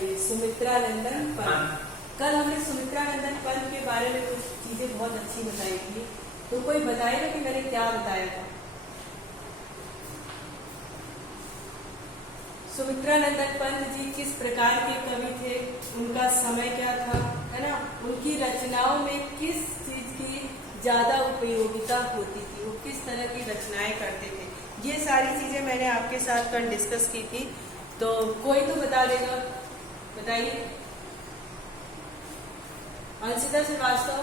बताइए सुमित्रा नंदन पंत। कल हमने सुमित्रा नंदन पंत के बारे में कुछ चीजें बहुत अच्छी बताई थी, तो कोई बताएगा कि मैंने क्या बताया था? सुमित्रा नंदन पंत जी किस प्रकार के कवि थे, उनका समय क्या था, है ना, उनकी रचनाओं में किस चीज की ज्यादा उपयोगिता होती थी, वो किस तरह की रचनाएं करते थे, ये सारी चीजें मैंने आपके साथ कल डिस्कस की थी। तो कोई तो बता देगा, बताइए। अंशिता श्रीवास्तव,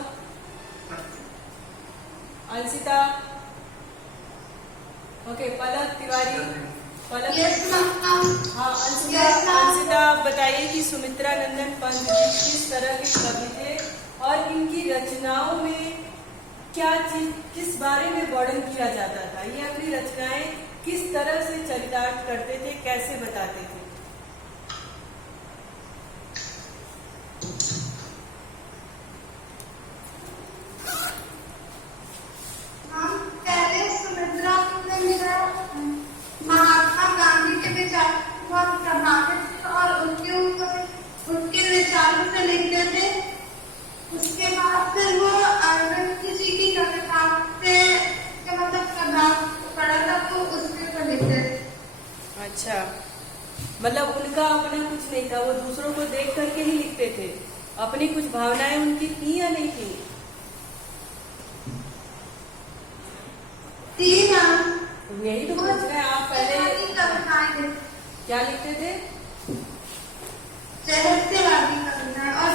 अंशिता, ओके, पलक तिवारी, पलक, हाँ अंशिता बताइए कि सुमित्रा नंदन पंत जी किस तरह के कवि थे और इनकी रचनाओं में क्या चीज, किस बारे में वर्णन किया जाता था, ये अपनी रचनाएं किस तरह से चरितार्थ करते थे, कैसे बताते थे? हम पहले सुमित्रा महात्मा गांधी के विचार बहुत प्रभावित थे और उनके विचारों से लिखते थे। उसके बाद फिर वो अरविंद जी की कविता से मतलब प्रभाव पड़ा था, तो उसके ऊपर लिखते थे। अच्छा, मतलब उनका अपना कुछ नहीं था, वो दूसरों को देख करके ही लिखते थे, अपनी कुछ भावनाएं उनकी थी या नहीं थी? यही तो पूछ रहे हैं आप। पहले क्या लिखते थे? रहस्यवादी कविताएं और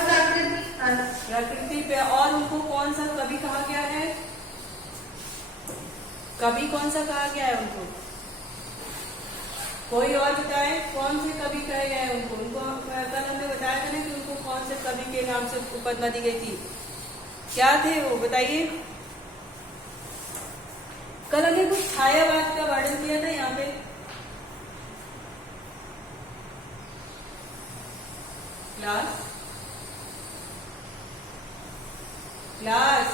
प्रकृति पे। और उनको कौन सा कवि कहा गया है? कवि कौन सा कहा गया है उनको? कोई और बताए कौन से कवि कहे गए हैं उनको? उनको कल हमने बताया था ना कि उनको कौन से कवि के नाम से उपमा दी गई थी, क्या थे वो, बताइए। कल हमने कुछ छायावाद का वर्णन किया था यहाँ पे। क्लास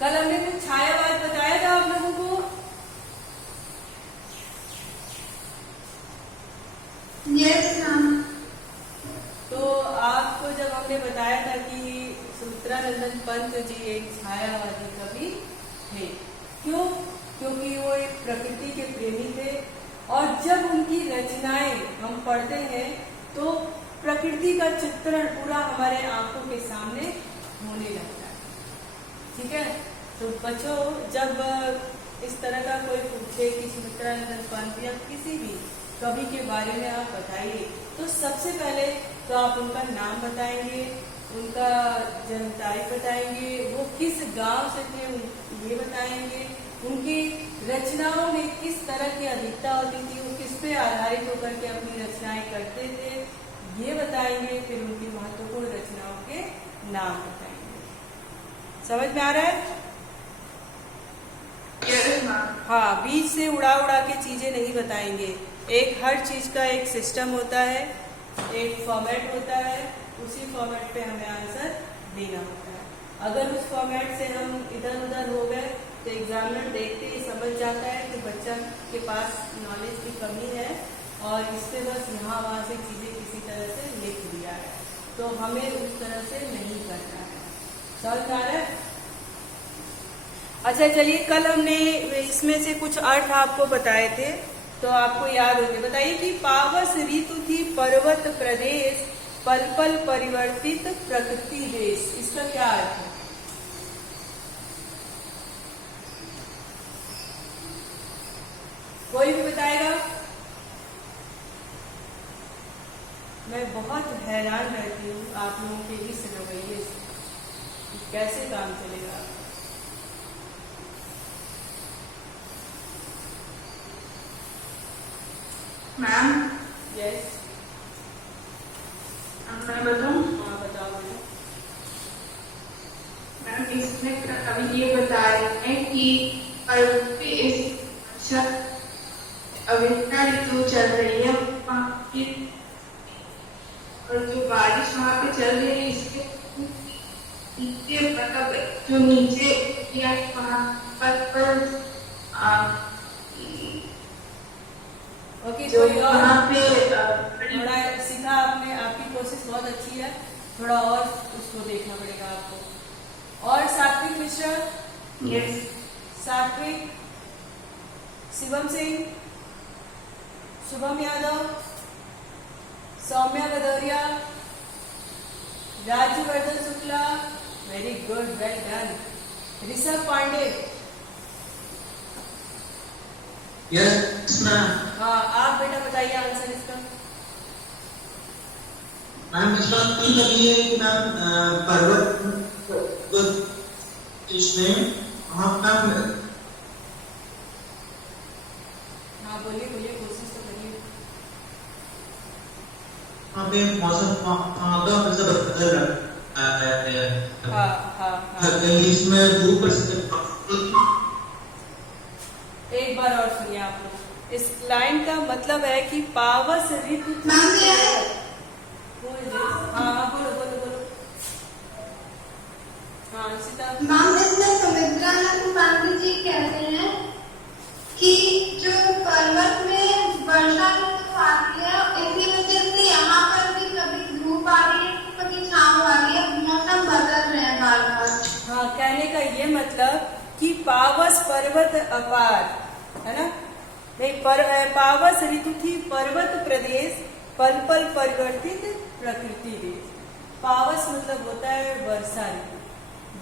कल हमने कुछ छायावाद बताया था आप लोगों को। Yes ma'am. तो आपको जब हमने बताया था कि सुमित्रा नंदन पंत जी एक छायावादी कवि थे, क्यों? क्योंकि वो एक प्रकृति के प्रेमी थे और जब उनकी रचनाएं हम पढ़ते हैं तो प्रकृति का चित्रण पूरा हमारे आंखों के सामने होने लगता है। ठीक है, तो बच्चों जब इस तरह का कोई पूछे कि सुमित्रा नंदन पंत या किसी भी कवि के बारे में आप बताइए, तो सबसे पहले तो आप उनका नाम बताएंगे, उनका जन्म तारीख बताएंगे, वो किस गांव से थे ये बताएंगे, उनकी रचनाओं में किस तरह की अधिकता होती थी, वो किस पे आधारित होकर के अपनी रचनाएं करते थे ये बताएंगे, फिर उनकी महत्वपूर्ण रचनाओं के नाम बताएंगे। समझ में आ रहा है? हाँ, बीच से उड़ा उड़ा के चीजें नहीं बताएंगे। एक हर चीज का एक सिस्टम होता है, एक फॉर्मेट होता है, उसी फॉर्मेट पे हमें आंसर देना होता है। अगर उस फॉर्मेट से हम इधर उधर हो गए तो एग्जामिनर देखते ही समझ जाता है कि बच्चा के पास नॉलेज की कमी है और इससे बस यहाँ वहाँ से चीजें किसी तरह से लिख दिया है, तो हमें उस तरह से नहीं करना है। समझ आ रहा है? अच्छा चलिए, कल हमने इसमें से कुछ अर्थ आपको बताए थे तो आपको याद होंगे। बताइए कि पावस ऋतु थी पर्वत प्रदेश, पल पल परिवर्तित प्रकृति देश, इसका क्या अर्थ है? कोई भी बताएगा? मैं बहुत हैरान रहती हूँ आप लोगों के इस रवैये से, कैसे काम चलेगा। मैम यस, मैं बताऊं? हाँ बताओ मैडम। मैम इसमें कवि ये बता रहे हैं कि प्रकृति इस अच्छा अविता ऋतु चल रही है वहाँ की, और जो बारिश वहाँ पे चल रही है इसके मतलब जो नीचे या वहाँ पर ओके, जो कोई और यहाँ पे थोड़ा सीखा आपने, आपकी कोशिश बहुत अच्छी है, थोड़ा और उसको देखना पड़ेगा आपको। और सात्विक Mishra, yes Satvik, Shivam Singh, Shubham Yadav, Saumya Bhadauria, Rajyavardhan Shukla, very good, well done. Rishabh Pandey, yes ma'am. हाँ आप बेटा बताइए आंसर इसका। मैम इसका उत्तर कभी है कि मैम पर्वत इसमें वहाँ मैम हाँ बोलिए बोलिए, कोशिश तो करिए। वहाँ पे मौसम वहाँ का वैसे बदल रहा है। हाँ हाँ हाँ, कहीं इसमें धूप एक बार और सुनिए आप लोग, इस लाइन का मतलब है कि पावस ऋतु। मैम क्या है? हाँ बोलो बोलो बोलो। हाँ सीता। मैम इसमें सुमित्रानंद पांडे जी कहते हैं कि जो पर्वत में वर्षा ऋतु आती है, इसी वजह से यहाँ पर भी कभी धूप आ रही है, कभी छांव आ रही है, मौसम बदल रहे हैं बार बार। हाँ, कहने का ये मतलब कि पावस पर्वत अपार है ना, नहीं पावस ऋतु थी पर्वत प्रदेश, पल पल परिवर्तित प्रकृति देश। पावस मतलब होता है वर्षा ऋतु।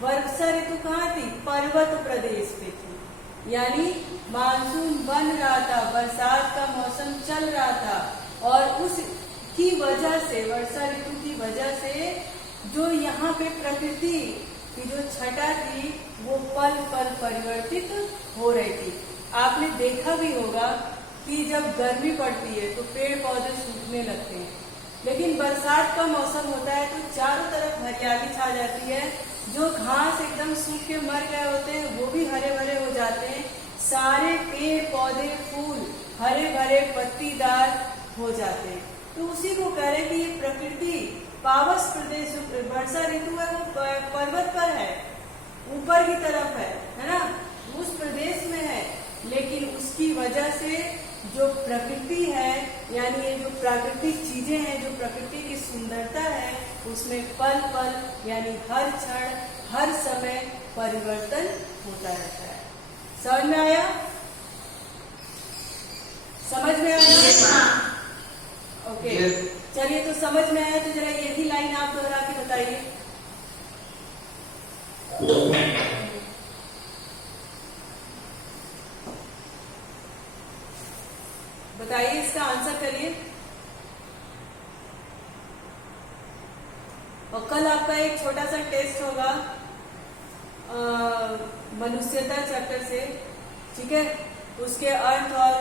वर्षा ऋतु कहाँ थी? पर्वत प्रदेश पे थी, यानी मानसून बन रहा था, बरसात का मौसम चल रहा था, और उसकी वजह से, वर्षा ऋतु की वजह से जो यहाँ पे प्रकृति की जो छटा थी वो पल पल परिवर्तित हो रही थी। आपने देखा भी होगा कि जब गर्मी पड़ती है तो पेड़ पौधे सूखने लगते हैं, लेकिन बरसात का मौसम होता है तो चारों तरफ हरियाली छा जाती है, जो घास एकदम सूख के मर गए होते हैं वो भी हरे भरे हो जाते हैं, सारे पेड़ पौधे फूल हरे भरे पत्तीदार हो जाते हैं। तो उसी को कह रहे कि ये प्रकृति पावस प्रदेश, वर्षा ऋतु है वो पर्वत पर है, ऊपर की तरफ है ना, उस प्रदेश में है, लेकिन उसकी वजह से जो प्रकृति है, यानी ये जो प्राकृतिक चीजें हैं, जो प्रकृति की सुंदरता है, उसमें पल पल यानी हर क्षण हर समय परिवर्तन होता रहता है। समझ में आया? समझ में आया? ओके, चलिए तो समझ में आया तो जरा यही लाइन आप दोहरा के बताइए। बताइए, इसका आंसर करिए। और कल आपका एक छोटा सा टेस्ट होगा मनुष्यता चैप्टर से, ठीक है? उसके अर्थ और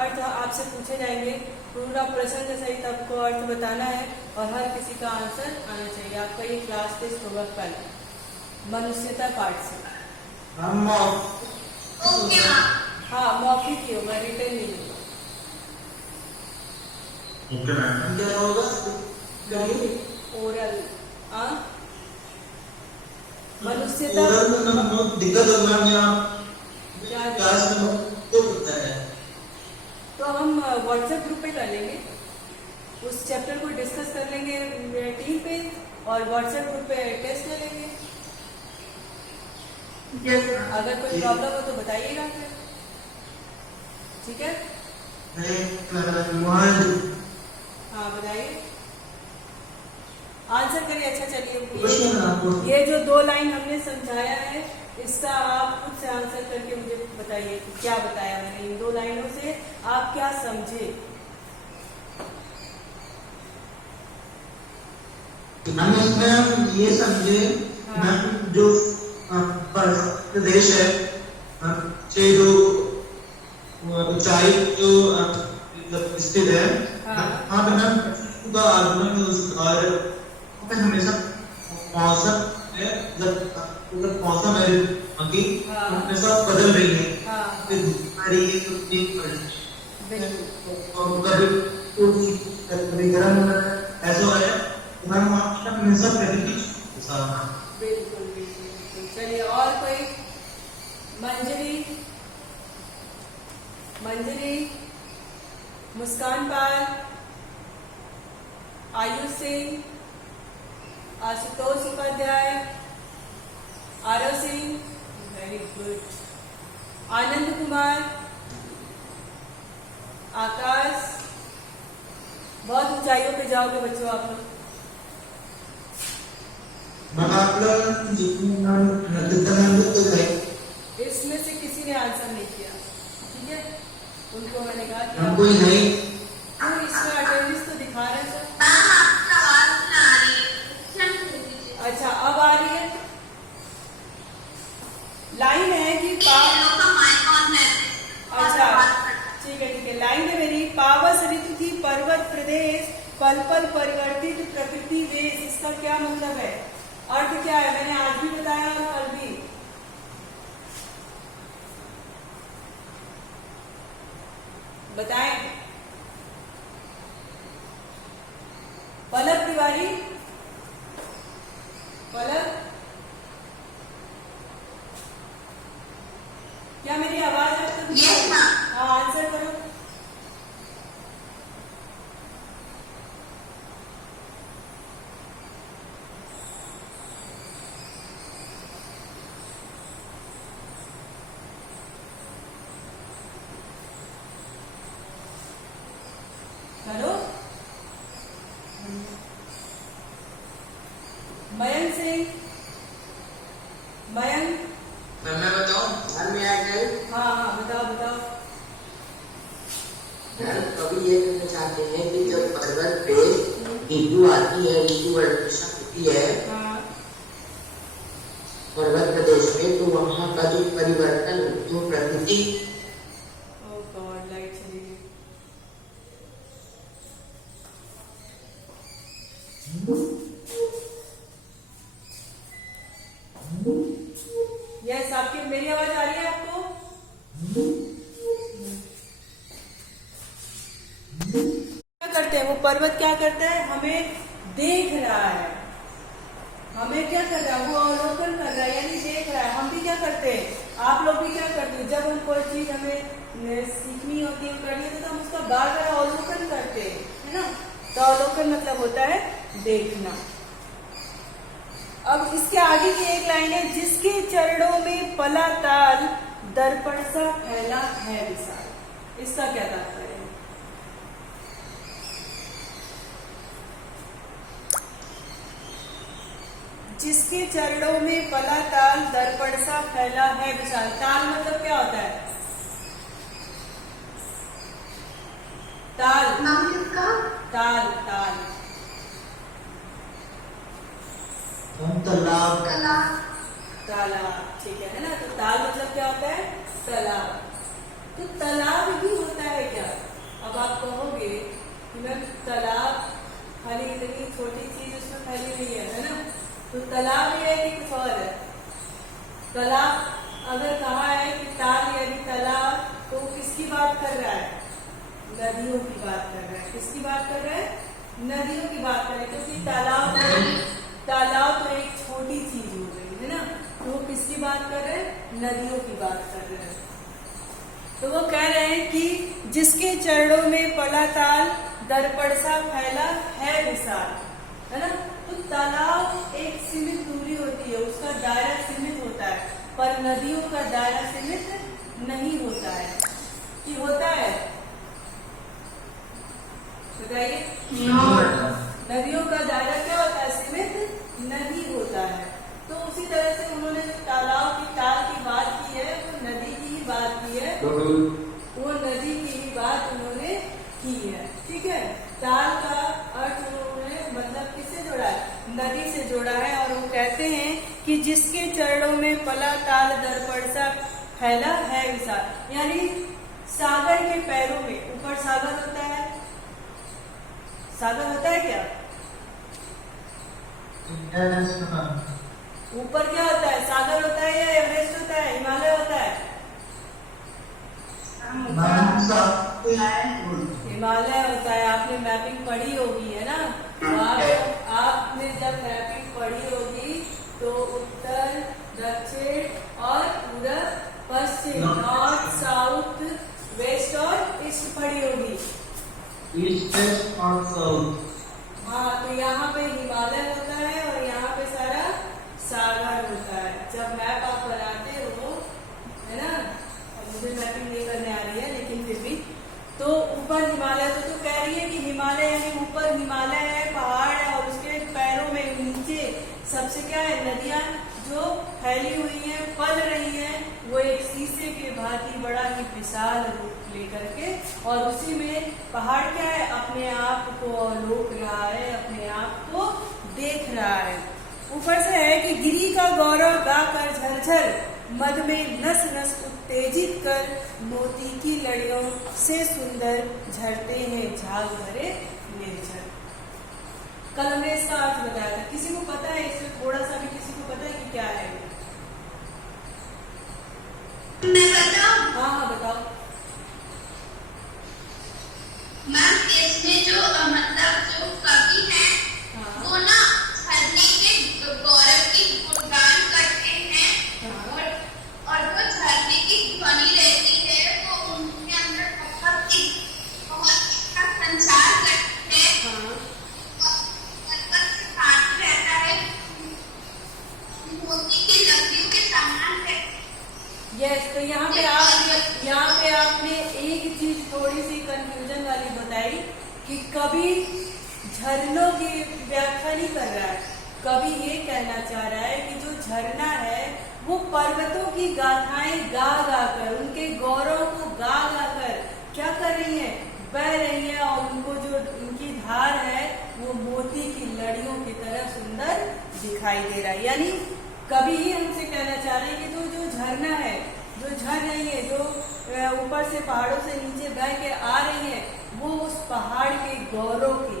अर्थ आपसे पूछे जाएंगे, पूरा प्रश्न सहित आपको अर्थ बताना है और हर किसी का आंसर आना चाहिए। आपका ये क्लास टेस्ट होगा कल मनुष्यता पार्ट से। हाँ, मौखिक ही होगा, रिटर्न नहीं होगा। क्या होगा? ओरल। मनुष्यता दिक्कत होगा क्लास में तो होता है, तो हम व्हाट्सएप ग्रुप पे कर लेंगे, उस चैप्टर को डिस्कस कर लेंगे टीम पे, और व्हाट्सएप ग्रुप पे टेस्ट ले लेंगे। अगर कोई प्रॉब्लम हो तो बताइएगा फिर, ठीक है? हाँ बताइए, आंसर करिए। अच्छा चलिए, ये जो दो लाइन हमने समझाया है, इसका आप खुद से आंसर करके मुझे बताइए कि क्या बताया मैंने, इन दो लाइनों से आप क्या समझे? मैम इसमें हम ये समझे, मैम जो प्रदेश है, जो ऊंचाई जो स्थित है, वहाँ पे मैम का आगमन और हमेशा मौसम मौसम है की हमेशा बदल रही है, कभी गर्म ऐसा हो रहा है, हमेशा प्रकृति। बिल्कुल बिल्कुल। चलिए, और कोई? मंजरी, मंजरी, मुस्कान पाल, आयुष सिंह, आशुतोष उपाध्याय, आरव सिंह, वेरी गुड, आनंद कुमार, आकाश, बहुत ऊंचाइयों पे जाओगे बच्चों आप लोग। इसमें से किसी ने आंसर नहीं किया, ठीक है, उनको मैंने कहा कि हम कोई नहीं तो इसमें अटेंडेंस तो दिखा रहे हैं सर। अच्छा अब आ रही है, लाइन है कि अच्छा ठीक है, लाइन है मेरी। पावस ऋतु थी पर्वत प्रदेश, पल पल परिवर्तित प्रकृति वेश। इसका क्या मतलब है, अर्थ क्या है, मैंने आज भी बताया और कल भी। बताएं। पलक तिवारी, पलक, क्या मेरी आवाज आपको Yes, ma'am. हाँ आंसर करो। हेलो मयंक सिंह, मयंक, मैं बताऊं में आ गए हाँ हाँ बताओ बताओ। कभी ये कहना चाहते हैं कि जब पर्वत पे ऋतु आती है, ऋतु वर्षा होती है हाँ पर्वत प्रदेश में, तो वहाँ का जो परिवर्तन, जो प्रकृति, ओ गॉड लाइट चली गई। यस आपकी मेरी आवाज आ रही है आपको? क्या करते हैं वो पर्वत, क्या करता है, हमें देख रहा है, हमें क्या कर रहा है, वो अवलोकन कर रहा है, यानी देख रहा है। हम भी क्या करते हैं, आप लोग भी क्या करते हैं, जब हम कोई चीज हमें सीखनी होती है, करनी होती है, तो हम उसका बार बार अवलोकन करते हैं, है ना। तो अवलोकन मतलब होता है देखना। अब इसके आगे की एक लाइन है, जिसके चरणों में पला ताल दर्पण सा फैला है विशाल। इसका क्या तात्पर्य है? जिसके चरणों में पला ताल दर्पण सा फैला है विशाल। ताल मतलब क्या होता है, ताल, नाम किसका? ताल, ताल, तालाब, तालाब, ठीक है ना। तो ताल मतलब क्या होता है, तालाब। तो तालाब भी होता है क्या? अब आप कहोगे कि मैम तालाब खाली इतनी छोटी चीज उसमें फैली हुई है ना, तो तालाब ये है कि कुछ और है? तालाब अगर कहा है कि ताल यानी तालाब, तो किसकी बात कर रहा है, नदियों की बात कर रहा है। किसकी बात कर रहा है, नदियों की बात कर रहा है, क्योंकि तालाब तो एक छोटी चीज हो गई है ना। तो वो किसकी बात कर रहे हैं, नदियों की बात कर रहे हैं। तो वो कह रहे हैं कि जिसके चरणों में पला ताल दर्पण सा फैला है विशाल, है ना। तो तालाब एक सीमित दूरी होती है, उसका दायरा सीमित होता है, पर नदियों का दायरा सीमित नहीं होता है। कि होता है, बताइए। नदियों का दायरा क्या होता है, सीमित नहीं होता है। तो उसी तरह से उन्होंने जो तालाब की ताल की बात की है, वो नदी की ही बात की है, वो नदी की ही बात उन्होंने की है, ठीक है। ताल का अर्थ उन्होंने मतलब किससे जोड़ा है, नदी से जोड़ा है। और वो कहते हैं कि जिसके चरणों में पला ताल दर्पण सा फैला है विशाल, यानी सागर के पैरों में, ऊपर सागर होता है, सागर होता है क्या, ऊपर क्या होता है, सागर होता है या एवरेस्ट होता है, हिमालय होता है, हिमालय होता है। आपने मैपिंग पढ़ी होगी, है ना। तो आपने जब मैपिंग पढ़ी होगी तो उत्तर, दक्षिण और पूरब, पश्चिम, नॉर्थ, साउथ, वेस्ट और ईस्ट पढ़ी होगी। east, west और south। हाँ, तो यहाँ पे हिमालय होता है और यहाँ पे सारा सागर होता है। जब मैप आप बनाते हो, है ना, अब मुझे मैपिंग नहीं करने आ रही है लेकिन फिर भी, तो ऊपर हिमालय तो कह रही है कि हिमालय यानी ऊपर हिमालय है, पहाड़ है, और उसके पैरों में नीचे सबसे क्या है, नदियां जो फैली हुई हैं, पल रही हैं, वो एक शीशे के भांति बड़ा ही विशाल रूप लेकर के, और उसी में पहाड़ क्या है, अपने आप को अवलोक रहा है, अपने आप को देख रहा है। ऊपर से है कि गिरी का गौरव गाकर झरझर मद में नस नस उत्तेजित कर मोती की लड़ियों से सुंदर झरते हैं झाग भरे निर्झर। कल हमने इसका अर्थ बताया था, किसी को पता है इसमें थोड़ा सा भी, किसी को पता है कि क्या है? मैं बताऊं? हाँ हाँ बताओ। मैम, इसमें जो मतलब जो कवि हैं, हाँ वो ना झरने के गौरव की गुणगान करते हैं, हाँ और वो झरने की ध्वनि रहती है, वो उनके अंदर बहुत का संचार करते हैं, हाँ पर्वत से पानी रहता है, मोती के लकड़ियों के समान रहते हैं। यस, तो यहाँ पे आपने एक चीज थोड़ी सी कंफ्यूजन वाली बताई कि कभी झरनों की व्याख्या नहीं कर रहा है, कभी ये कहना चाह रहा है कि जो झरना है वो पर्वतों की गाथाएं गा गा कर, उनके गौरव को गा गा कर क्या कर रही है, बह रही है, और उनको जो उनकी धार है वो मोती की लड़ियों की तरह सुंदर दिखाई दे रहा है। यानी कभी ही हमसे कहना चाह रहे हैं कि जो झरना है, जो झर रही है, जो ऊपर से पहाड़ों से नीचे बह के आ रही है, वो उस पहाड़ के गौरव की,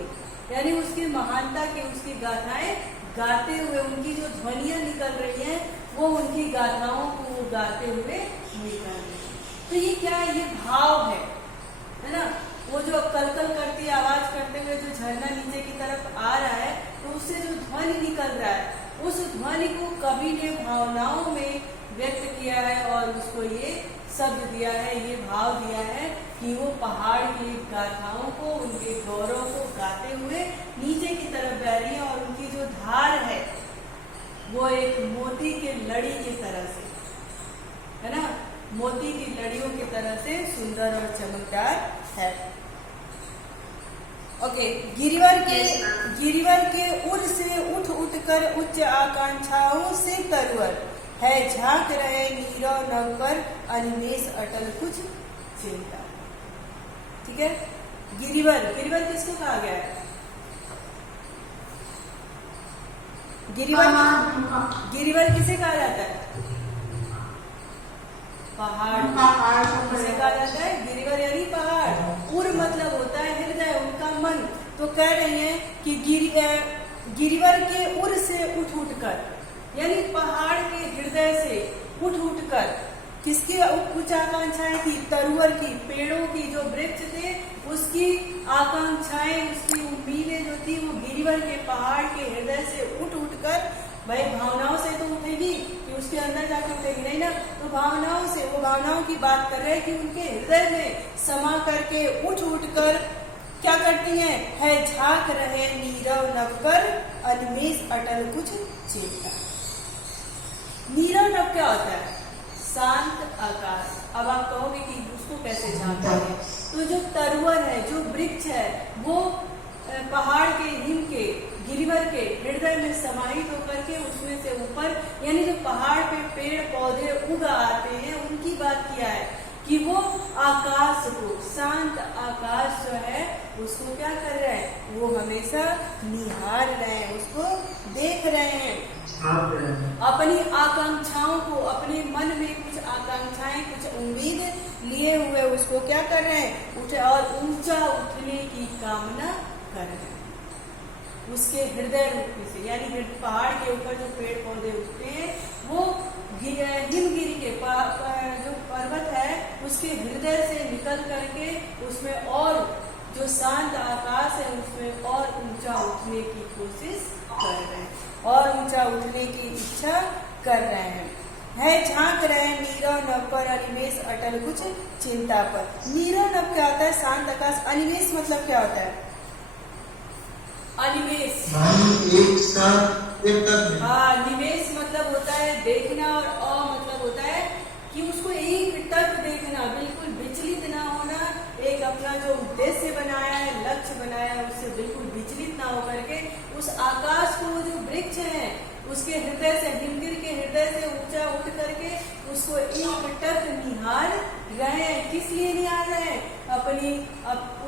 यानी उसकी महानता की, उसकी गाथाएं गाते हुए, उनकी जो ध्वनियां निकल रही हैं वो उनकी गाथाओं को वो गाते हुए निकल रही है। तो ये क्या है, ये भाव है ना, वो जो कलकल करती आवाज करते हुए जो झरना नीचे की तरफ आ रहा है, तो उससे जो ध्वनि निकल रहा है, उस ध्वनि को कवि ने भावनाओं में व्यक्त किया है और उसको ये शब्द दिया है, ये भाव दिया है कि वो पहाड़ की गाथाओं को, उनके गौरव को गाते हुए नीचे की तरफ बह रही है, और उनकी जो धार है वो एक मोती के लड़ी की तरह से, है ना, मोती की लड़ियों की तरह से सुंदर और चमकदार है। ओके, गिरिवर के उर से उठ उठ कर उच्च आकांक्षाओं से तरवर है, झांक रहे नीरव नव पर अनिमेष अटल कुछ चिंता। ठीक है, गिरिवर किसको कहा गया है? गिरिवर किसे कहा जाता है? पहाड़ किसे कहा जाता है? गिरिवर यानी पहाड़। उर मतलब होता है हृदय, उनका मन। तो कह रहे हैं कि गिरिवर के उर से उठ उठ कर, यानी पहाड़ के हृदय से उठ उठ कर किसकी उच्च आकांक्षाएं थी? तरुवर की, पेड़ों की, जो वृक्ष थे उसकी आकांक्षाएं, उसकी उम्मीदें जो थी वो गिरिवर के पहाड़ के हृदय से उठ उठ कर, भाई भावनाओं से तो उठेगी कि उसके अंदर जाकर उठेगी नहीं ना, तो भावनाओं से, वो भावनाओं की बात कर रहे हैं कि उनके हृदय में समा करके उठ उठ कर क्या करती हैं? है झांक रहे नीरव नवकर अनिमेष अटल कुछ चेता। नीरव नव क्या होता है? शांत आकाश। अब आप कहोगे कि उसको कैसे झांकते हैं? तो जो तरुवर है, जो वृक्ष है, वो पहाड़ के, हिम के, गिरिवर के हृदय में समाहित होकर के उसमें से ऊपर, यानी जो पहाड़ पे पेड़ पौधे उग आते हैं, उनकी बात किया है कि वो आकाश को, शांत आकाश जो है उसको क्या कर रहे हैं? वो हमेशा निहार रहे हैं, उसको देख रहे हैं, अपनी आकांक्षाओं को, अपने मन में कुछ आकांक्षाएं, कुछ उम्मीद लिए हुए उसको क्या कर रहे हैं? उठे और ऊंचा उठने की कामना कर रहे हैं उसके हृदय रूप से। यानी पहाड़ के ऊपर जो पेड़ पौधे उगते हैं वो हिमगिरी के जो पर्वत है उसके हृदय से निकल करके उसमें और जो शांत आकाश है उसमें और ऊंचा उठने की कोशिश कर रहे हैं और ऊंचा उठने की इच्छा कर रहे हैं, है झांक रहे नीरव नभ पर अनिमेष अटल कुछ चिंता पर। नीरव नभ क्या होता है? शांत आकाश। अनिमेष मतलब क्या होता है? अनिमेष एक साथ एक तक हाँ, निवेश मतलब होता है देखना और मतलब होता है कि उसको एक टक देखना, बिल्कुल विचलित ना होना, एक अपना जो उद्देश्य बनाया है, लक्ष्य बनाया है, उससे बिल्कुल विचलित ना होकर के उस आकाश को, जो वृक्ष है उसके हृदय से, हिमगिर के हृदय से ऊंचा उठ करके उसको एक टक निहार रहे हैं। किस लिए निहार रहे हैं?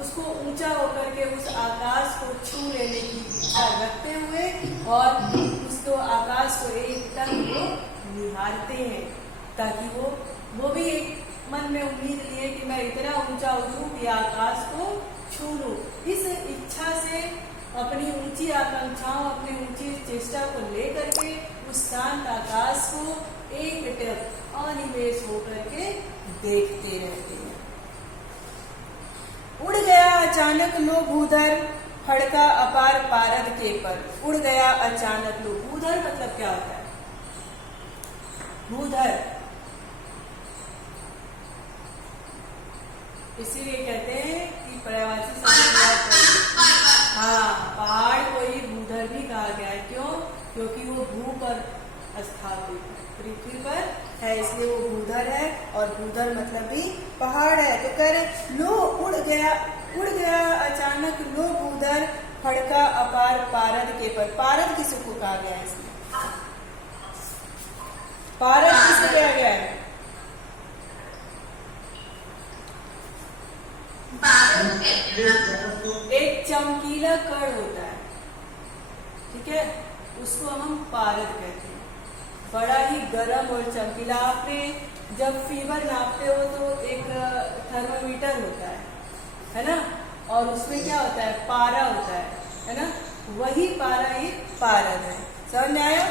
उसको ऊंचा होकर के उस आकाश को छू लेने की इच्छा रखते हुए और उसको आकाश को एक टक वो निहारते हैं, ताकि वो भी एक मन में उम्मीद लिए कि मैं इतना ऊंचा उठूं कि आकाश को छू लूं। इस इच्छा से अपनी ऊंची आकांक्षाओं, अपनी ऊंची चेष्टा को लेकर के उस शांत आकाश को एक टक अनिमेष होकर के देखते रहते हैं। उड़ गया अचानक लो भूधर, फड़का अपार पारद के पर। उड़ गया अचानक लो। भूधर मतलब क्या होता है? भूधर इसीलिए कहते हैं कि पर्यायवाची शब्द, हाँ, पहाड़ को ही भूधर भी कहा गया है। क्यों? क्योंकि वो भू पर स्थापित है, पृथ्वी पर है, इसलिए वो भूधर है। और भूधर मतलब भी पहाड़ है। तो कह रहे लो उड़ गया अचानक लो भूधर, फड़का अपार पारद के पर। पारद किसको कहा गया है? इसमें पारद किसे कहा गया है? एक चमकीला कण होता है, ठीक है, उसको हम पारद कहते हैं। बड़ा ही गर्म और चमकीला। आपने जब फीवर नापते हो तो एक थर्मोमीटर होता है ना, और उसमें क्या होता है? पारा होता है ना, वही पारा ही पारद है। समझ में आया?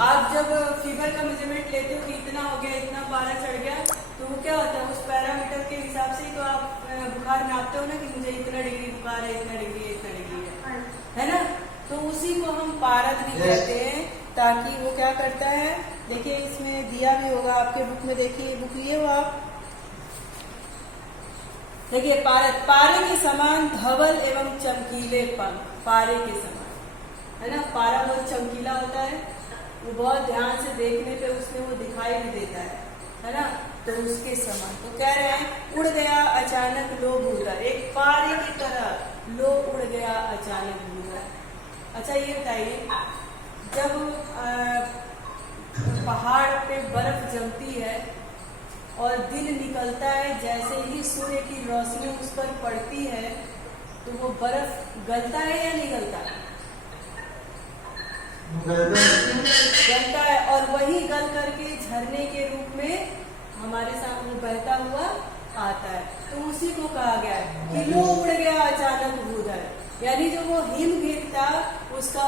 आप जब फीवर का मेजरमेंट लेते हो कि इतना हो गया, इतना पारा चढ़ गया, तो वो क्या होता है? उस पैरामीटर के हिसाब से ही तो आप बुखार नापते हो ना, कि मुझे इतना डिग्री बुखार है, इतना डिग्री है ना। तो उसी को हम पारद भी कहते हैं, ताकि वो क्या करता है, देखिए इसमें दिया भी होगा आपके बुक में, देखिए बुक लिए हो आप, देखिए पारद, पारे के समान धवल एवं चमकीले पंख, पारे के समान है ना। पारा बहुत चमकीला होता है, वो बहुत ध्यान से देखने पे उसमें वो दिखाई भी देता है ना, तो उसके समान। तो कह रहे हैं उड़ गया अचानक लो भूधर, एक पारे की तरह लो उड़ गया अचानक भूधर। अच्छा ये बताइए, जब पहाड़ पे बर्फ जमती है और दिन निकलता है, जैसे ही सूर्य की रोशनी उस पर पड़ती है तो वो बर्फ गलता है या नहीं गलता? गलता है। और वही गल करके झरने के रूप में हमारे सामने बहता हुआ आता है। तो उसी को कहा गया है कि लो उड़ गया अचानक भूधर, यानी जो वो हिमगिर था, उसका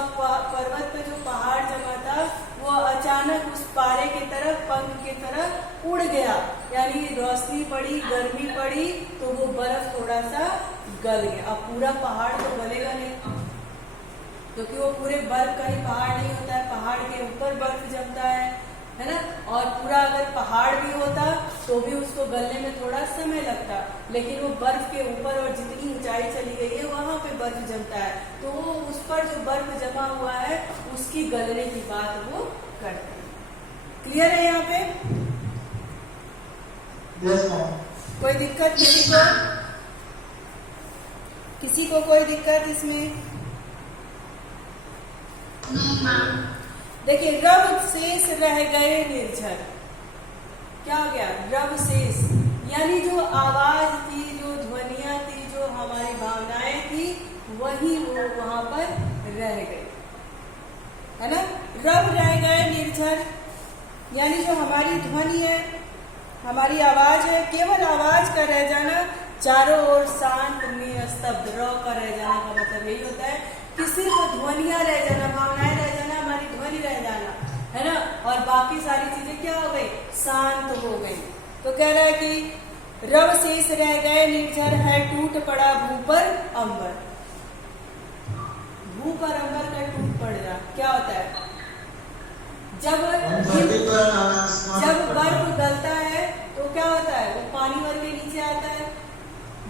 पर्वत पे जो पहाड़ जमा था, वो अचानक उस पारे की तरफ, पंख की तरफ उड़ गया, यानी रोशनी पड़ी, गर्मी पड़ी, तो वो बर्फ थोड़ा सा गल गया। अब पूरा पहाड़ तो गलेगा नहीं, क्योंकि वो पूरे बर्फ का ही पहाड़ नहीं होता है, पहाड़ के ऊपर बर्फ जमता है ना। और पूरा अगर पहाड़ भी होता तो भी उसको गलने में थोड़ा समय लगता, लेकिन वो बर्फ के ऊपर और जितनी ऊंचाई चली गई है वहां पे बर्फ जमता है, तो वो उस पर जो बर्फ जमा हुआ है उसकी गलने की बात वो करते हैं। क्लियर है यहाँ पे? कोई दिक्कत किसी को कोई दिक्कत इसमें? देखिए, रव शेष रह गए निर्झर। क्या हो गया? रव शेष, यानी जो आवाज थी, जो ध्वनियां थी, जो हमारी भावनाएं थी, वही वो वहां पर रह गई, है ना। रव रह गए निर्झर, यानी जो हमारी ध्वनि है, हमारी आवाज है, केवल आवाज का रह जाना, चारों ओर शांत निस्तब्ध। रव का रह जाना का मतलब यही होता है कि सिर्फ ध्वनियां रह जाना, भावनाएं रह जाना, हमारी ध्वनि रह जाना, है ना, और बाकी सारी चीजें क्या हो गई? शांत हो गई। तो कह रहा है कि रव शेष रह गए निर्झर, है टूट पड़ा भू पर अंबर। भू पर अंबर का टूट पड़ जा क्या होता है? जब बर्फ गलता है तो क्या होता है, वो पानी भर के नीचे आता है,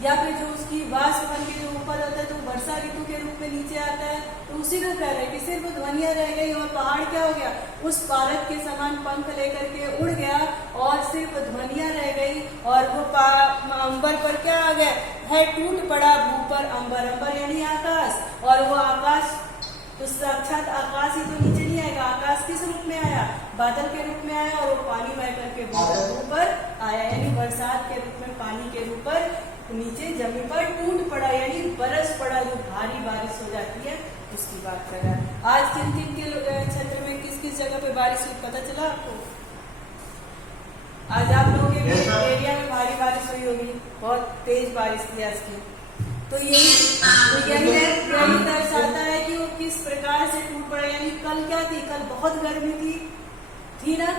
या फिर जो उसकी वाष्प बन के जो ऊपर होता है तो वर्षा ऋतु के रूप में नीचे आता है। तो उसी को कह रहे हैं कि सिर्फ ध्वनिया रह गई और पहाड़ क्या हो गया, उस पारद के समान पंख लेकर के उड़ गया और सिर्फ ध्वनिया रह गई और वो अंबर पर क्या आ गया है, टूट पड़ा भू पर अंबर। अंबर यानी आकाश, और वो आकाश तो साक्षात आकाश ही तो नीचे नहीं आएगा, आकाश किस रूप में आया, बादल के रूप में आया, और वो पानी बह करके ऊपर आया, यानी बरसात के रूप में पानी के ऊपर नीचे जमीन पर टूट पड़ा, यानी बरस पड़ा, जो भारी बारिश हो जाती है उसकी बात कर रहा है। आज किन किन के क्षेत्र में किस किस जगह पे बारिश हुई पता चला आपको? आज आप लोगों के एरिया में भारी बारिश हुई होगी, बहुत तेज बारिश थी आज की। तो यही दर्शाता है कि वो किस प्रकार से टूट पड़ा, यानी कल क्या थी, कल बहुत गर्मी थी ना,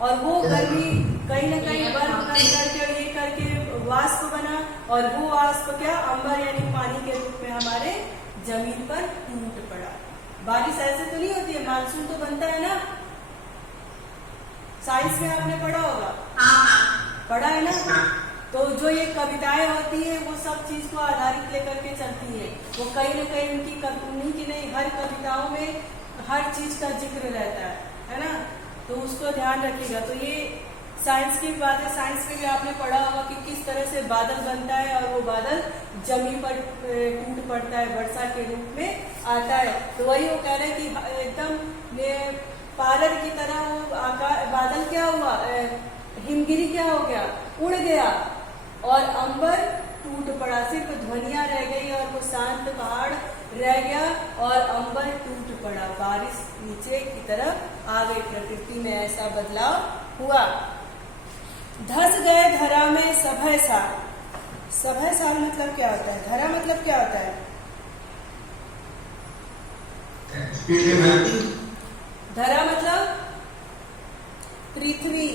और वो गर्मी कहीं ना कहीं बर्फ करके ये करके वाष्प बना, और वो वाष्प क्या अंबर यानी पानी के रूप में हमारे जमीन पर टूट पड़ा। बारिश ऐसे तो नहीं होती है, मानसून तो बनता है ना, साइंस में आपने पढ़ा होगा, पढ़ा है ना। तो जो ये कविताएं होती है वो सब चीज को आधारित लेकर के चलती है, वो कहीं ना कहीं उनकी नहीं हर कविताओं में हर चीज का जिक्र रहता है ना, तो उसको ध्यान रखिएगा। तो ये साइंस की बात है, साइंस में भी आपने पढ़ा होगा कि किस तरह से बादल बनता है और वो बादल जमीन पर टूट पड़ता है, वर्षा के रूप में आता है। तो वही वो कह रहे हैं कि एकदम पारद की तरह वो बादल क्या हुआ, हिमगिरी क्या हो गया, उड़ गया, और अंबर टूट पड़ा, सिर्फ ध्वनिया रह गई और वो शांत पहाड़ रह गया और अंबर टूट पड़ा, बारिश नीचे की तरफ आ गई, प्रकृति में ऐसा बदलाव हुआ। धस गए धरा में सभय साल। सभय साल मतलब क्या होता है, धरा मतलब क्या होता है, धरा मतलब पृथ्वी,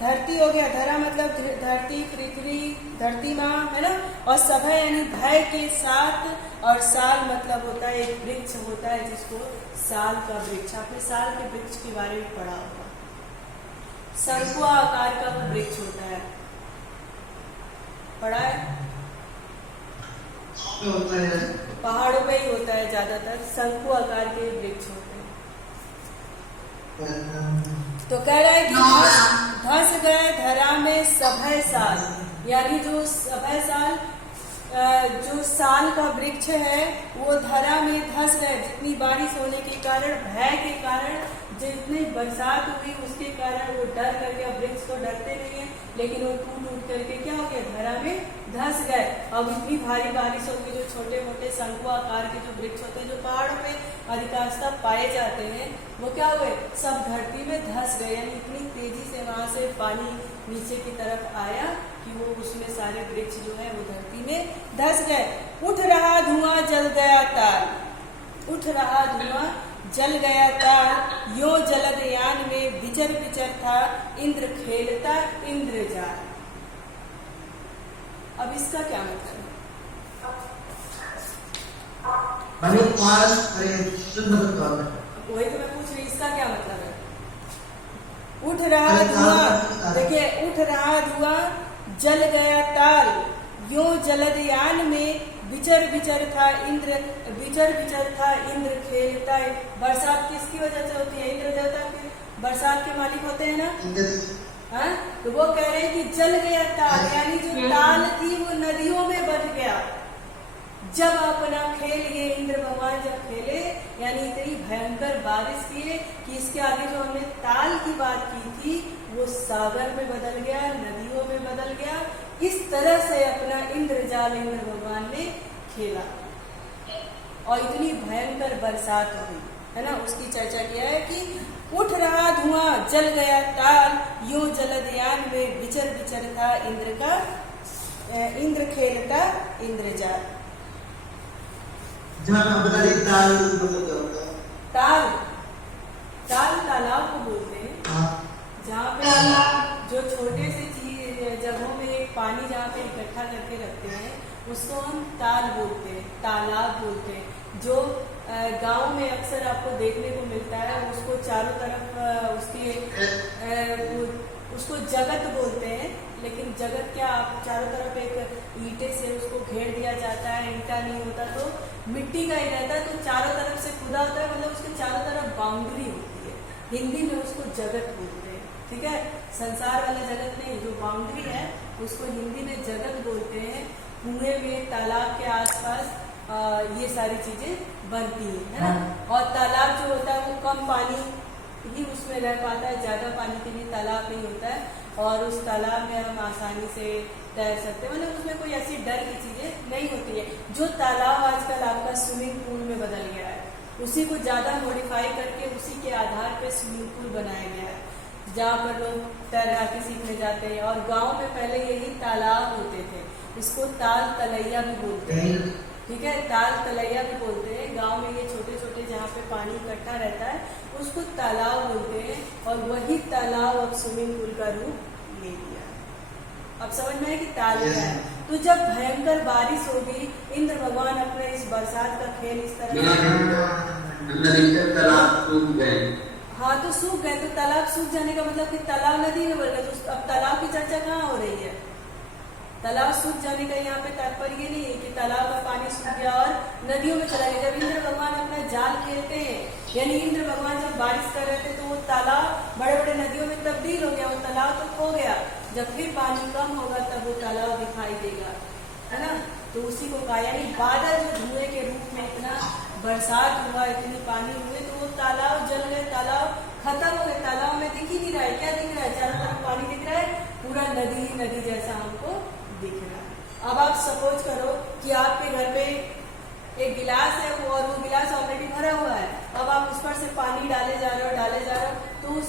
धरती हो गया, धरा मतलब धरती, पृथ्वी, धरती माँ है ना, और सभय यानी भय के साथ, और साल मतलब होता है एक वृक्ष होता है जिसको साल का वृक्ष, आपने साल के वृक्ष के बारे में पढ़ा होगा, शंकुआ आकार का वृक्ष होता है, पढ़ा है, पहाड़ों पे ही होता है ज्यादातर, शंकु आकार के वृक्ष होते हैं। तो कह रहा है कि धस गए धरा में सभय साल, यानी जो सभय साल जो साल का वृक्ष है वो धरा में धस गए, जितनी बारिश होने के कारण, भय के कारण, जितनी बरसात हुई उसके कारण वो डर करके, अब वृक्ष तो डरते नहीं है लेकिन वो टूट करके क्या हो गया, धरा में धस गए। अब इतनी भारी बारिश होगी, जो छोटे मोटे शंकु आकार के जो वृक्ष होते हैं जो पहाड़ों पे अधिकांशतः पाए जाते हैं, वो क्या हुए, सब धरती में धस गए, यानी इतनी तेजी से वहां से पानी नीचे की तरफ आया कि वो उसमें सारे वृक्ष जो है वो धरती में धस गए। उठ रहा धुआं जल गया ताल, उठ रहा धुआं जल गया ताल, यो जलद यान में विचर विचर था, इंद्र खेलता इंद्रजाल। अब इसका क्या मतलब है, वही तो मैं पूछ रही, इसका क्या मतलब है। उठ रहा धुआं, देखिए, उठ रहा धुआं जल गया ताल, यो जलद यान में विचर विचर था इंद्र, विचर विचर था इंद्र खेलता है। बरसात किसकी वजह से होती है, इंद्र देवता के बरसात के मालिक होते हैं ना, हाँ, तो वो कह रहे हैं कि जल गया ताल, यानी जो ताल थी वो नदियों में बच गया। जब अपना खेल ये इंद्र भगवान जब खेले, यानी इतनी भयंकर बारिश की कि इसके आगे जो हमने ताल की बात की थी वो सागर में बदल गया, नदियों में बदल गया। इस तरह से अपना इंद्रजाल इंद्र भगवान ने खेला और इतनी भयंकर बरसात हुई है ना, उसकी चर्चा किया है कि उठ रहा धुआं जल गया ताल, यो जलदयान में विचर विचर था इंद्र का, इंद्र खेलता इंद्रजाल। ताल, ताल तालाब को बोलते हैं, जहाँ पे जो छोटे से जगहों में पानी जहाँ पे इकट्ठा करके रखते हैं उसको हम ताल बोलते हैं, तालाब बोलते हैं। जो गांव में अक्सर आपको देखने को मिलता है। उसको चारों तरफ उसको जगत बोलते हैं, लेकिन जगत क्या, आप चारों तरफ एक ईंटे से उसको घेर दिया जाता है। ईंटा नहीं होता तो मिट्टी का ही रहता है, तो चारों तरफ से खुदा होता है, मतलब उसके चारों तरफ बाउंड्री होती है। हिंदी में उसको जगत बोलते हैं, ठीक है। संसार वाला जगत नहीं, जो बाउंड्री है उसको हिंदी में जगत बोलते हैं। कुएं में, तालाब के आसपास ये सारी चीजें बनती है ना। और तालाब जो होता है वो कम पानी ही उसमें रह पाता है, ज्यादा पानी के लिए तालाब नहीं होता है। और उस तालाब में हम आसानी से तैर सकते हैं, मतलब उसमें कोई ऐसी डर की चीजें नहीं होती है। जो तालाब आजकल आपका स्विमिंग पूल में बदल गया है, उसी को ज्यादा मॉडिफाई करके उसी के आधार पे स्विमिंग पूल बनाया गया है, जहाँ पर लोग तैराकी सीखने जाते हैं। और गांव में पहले यही तालाब होते थे, इसको ताल तलैया भी बोलते हैं, ठीक है। ताल तलैया भी बोलते हैं। गांव में ये छोटे छोटे जहाँ पे पानी इकट्ठा रहता है उसको तालाब बोलते हैं। और वही तालाब अब स्विमिंग पूल का रूप ले लिया। अब समझ में है कि ताल क्या है। तो जब भयंकर बारिश होगी, इंद्र भगवान अपने इस बरसात का खेल इस तरह तालाब सूख गए। हाँ, तो सूख गए, तो तालाब सूख जाने का मतलब कि तालाब नदी में बढ़ गया। तो अब तालाब की चर्चा कहाँ हो रही है? तालाब सूख जाने का यहाँ पे तात्पर्य ये नहीं है कि तालाब का पानी सूख गया और नदियों में चला गया। जब इंद्र भगवान अपना जाल खेलते हैं, यानी इंद्र भगवान जब बारिश कर रहे थे, तो वो तालाब बड़े बड़े नदियों में तब्दील हो गया, वो तालाब तो खो गया। जब फिर पानी कम होगा तब वो तालाब दिखाई देगा, है ना। तो उसी को कहा, यानी बादल जो धुएं के रूप में इतना बरसात हुआ, इतनी पानी हुए, तो वो तालाब जल गए, तालाब खत्म हो गए, तालाब में दिख ही नहीं रहा है। क्या दिख रहा है? चारों तरफ पानी दिख रहा है, पूरा नदी ही नदी जैसा हमको दिख रहा है। अब आप सपोज करो कि आपके घर पे एक गिलास है और वो गिलास ऑलरेडी भरा हुआ है। अब आप उस पर से पानी डाले जा रहे हो, तो उस